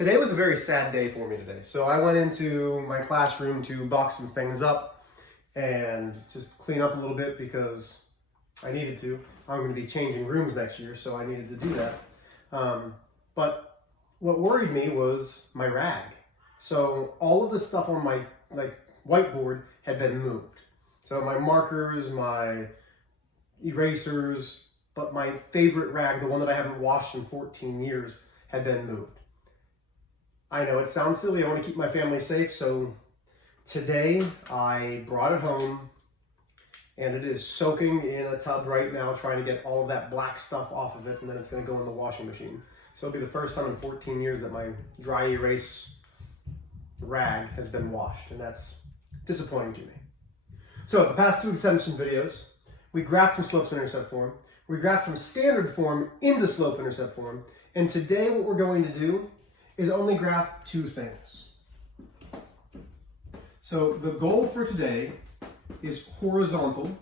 Today was a very sad day for me today. So I went into my classroom to box some things up and just clean up a little bit because I needed to. I'm going to be changing rooms next year, so I needed to do that. But what worried me was my rag. So all of the stuff on my whiteboard had been moved. So my markers, my erasers, but my favorite rag, the one that I haven't washed in 14 years, had been moved. I know it sounds silly, I want to keep my family safe, so today I brought it home and it is soaking in a tub right now, trying to get all of that black stuff off of it, and then it's going to go in the washing machine. So it'll be the first time in 14 years that my dry erase rag has been washed, and that's disappointing to me. So the past two extension videos, we graphed from slope-intercept form, we graphed from standard form into slope-intercept form, and today what we're going to do is only graph two things. So the goal for today is horizontal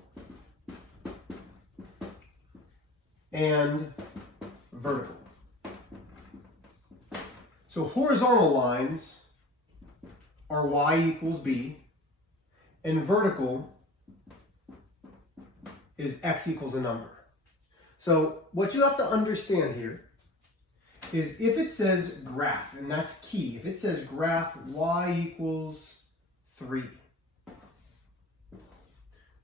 and vertical. So horizontal lines are y equals b, and vertical is x equals a number. So what you have to understand here is if it says graph, and that's key, if it says graph y equals 3.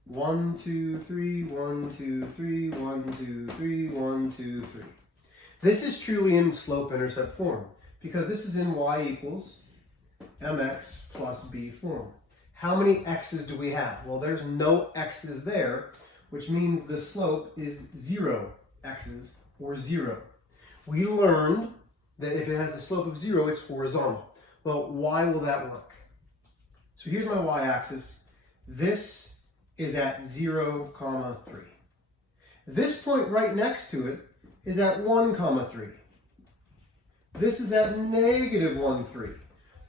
1, 2, 3, 1, 2, 3, 1, 2, 3, 1, 2, 3. This is truly in slope-intercept form because this is in y equals mx plus b form. How many x's do we have? Well, there's no x's there, which means the slope is 0 x's or 0. We learned that if it has a slope of 0, it's horizontal. Well, why will that work? So here's my y-axis. This is at 0, 3. This point right next to it is at 1, 3. This is at negative 1, 3.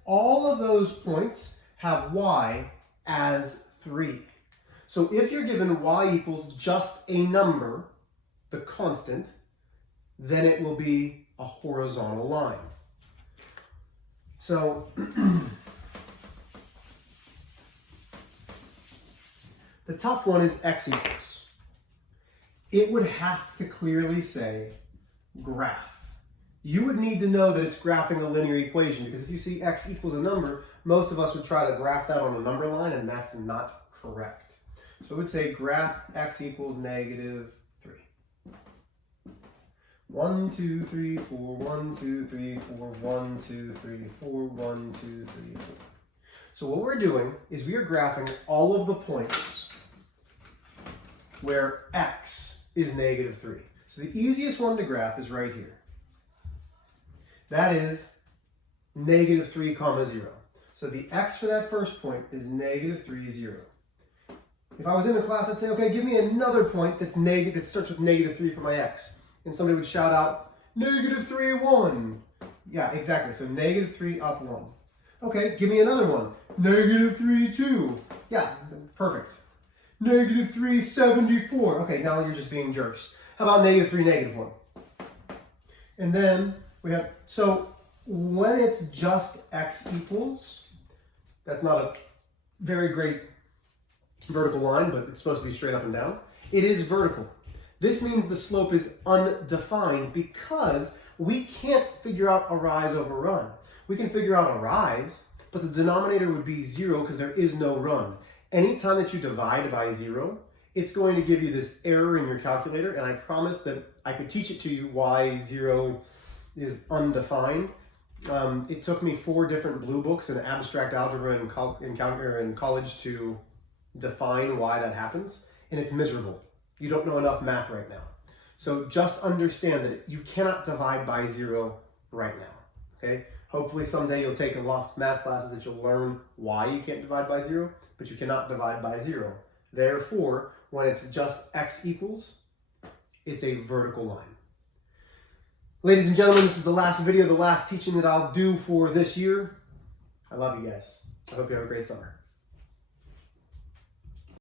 All of those points have y as 3. So if you're given y equals just a number, the constant, then it will be a horizontal line. So the tough one is x equals. It would have to clearly say graph. You would need to know that it's graphing a linear equation, because if you see x equals a number, most of us would try to graph that on a number line, and that's not correct. So it would say graph x equals negative 3. 1, 2, 3, 4, 1, 2, 3, 4, 1, 2, 3, 4, 1, 2, 3, 4. So what we're doing is we are graphing all of the points where x is negative 3. So the easiest one to graph is right here. That is negative 3, 0. So the x for that first point is negative 3, 0. If I was in a class, I'd say, okay, give me another point that's negative, that starts with negative 3 for my x. And somebody would shout out, negative 3, 1. Yeah, exactly. So negative 3 up 1. Okay, give me another one. Negative 3, 2. Yeah, perfect. Negative 3, 74. Okay, now you're just being jerks. How about negative 3, negative 1? And then we have, so when it's just x equals, that's not a very great vertical line, but it's supposed to be straight up and down. It is vertical. This means the slope is undefined because we can't figure out a rise over run. We can figure out a rise, but the denominator would be 0 because there is no run. Anytime that you divide by 0, it's going to give you this error in your calculator, and I promise that I could teach it to you why 0 is undefined. It took me 4 different blue books in abstract algebra in college to define why that happens, and it's miserable. You don't know enough math right now. So just understand that you cannot divide by 0 right now, okay? Hopefully someday you'll take enough math classes that you'll learn why you can't divide by 0, but you cannot divide by 0. Therefore, when it's just x equals, it's a vertical line. Ladies and gentlemen, this is the last video, the last teaching that I'll do for this year. I love you guys. I hope you have a great summer.